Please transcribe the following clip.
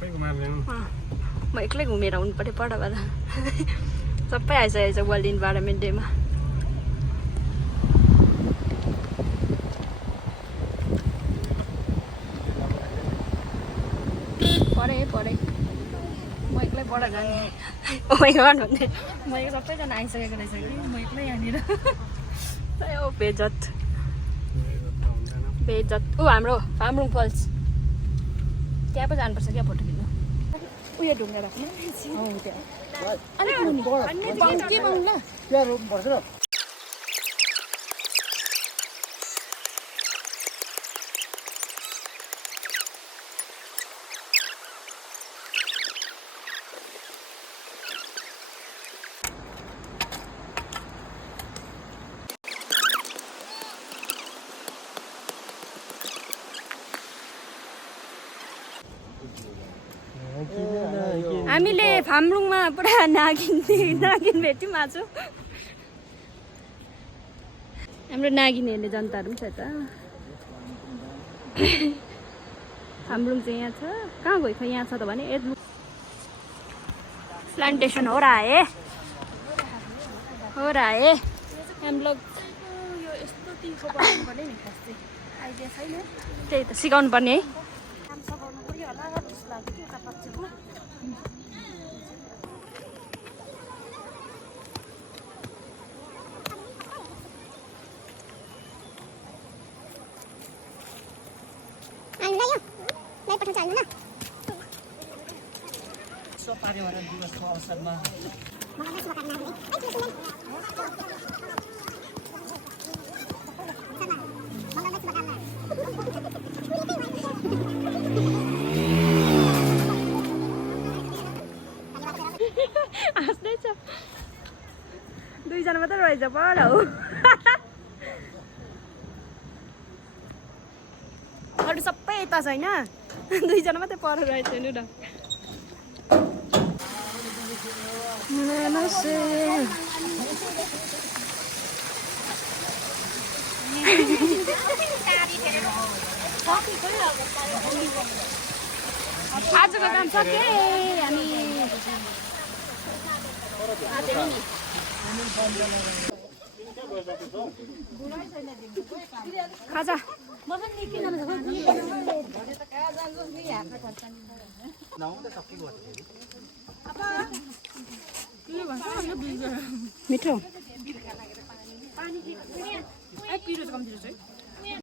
म एक्लै घुमेर हुनु पर्यो पढाबाट सबै आइसकेको छ वर्ल्ड इन्भाइरोमेन्ट डेमा पढेँ म एक्लै पढ जाने ओमाइगड भन्दै म सबैजना आइसकेको रहेछ कि म एक्लै यहाँनिर बेजत ऊ हाम्रो फामरुङ फल्स त्यहाँ पो जानुपर्छ क्या फोटो खिच्नु उयो ढुङ्गा भएको के पाउनु ल हामीले फामरुङमा पुरा नागिन भेट्यौँ आज हाम्रो नागिन हेर्ने जनताहरू पनि छ त फामरुङ चाहिँ यहाँ छ कहाँ गयो खै यहाँ छ त भने प्लान्टेसन हो रहा है हम लोग यो यस्तो तिखो बनाउनु पर्ने नि खास चाहिँ आइडिया छैन त्यही त सिकाउनु पर्ने है काम सघाउनु पर्यो होला जस्तो लाग्यो कि उता पछिको पर्यावरण दिवसको अवसरमा हाँस्दै छ दुईजना मात्रै रहेछ पर हो अरू सबै यता छैन दुईजना मात्रै पर रहेछ नि त आजको काम सक्यो हामी खाजा मिठो पिरो चाहिँ कम्ती रहेछ है